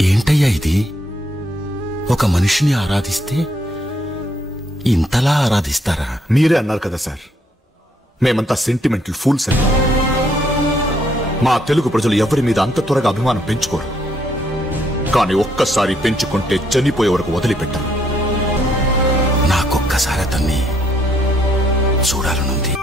ఏంటయ్యా ఇది? ఒక మనిషిని ఆరాధిస్తే ఇంతలా ఆరాధిస్తారా? మీరే అన్నారు కదా సార్, మేమంతా సెంటిమెంటల్ ఫూల్స్ అని. మా తెలుగు ప్రజలు ఎవరి మీద అంత త్వరగా అభిమానం పెంచుకోరు. కానీ ఒక్కసారి పెంచుకుంటే చనిపోయే వరకు వదిలిపెట్టరు. నాకొక్కసారి అతన్ని చూడాలనుంది.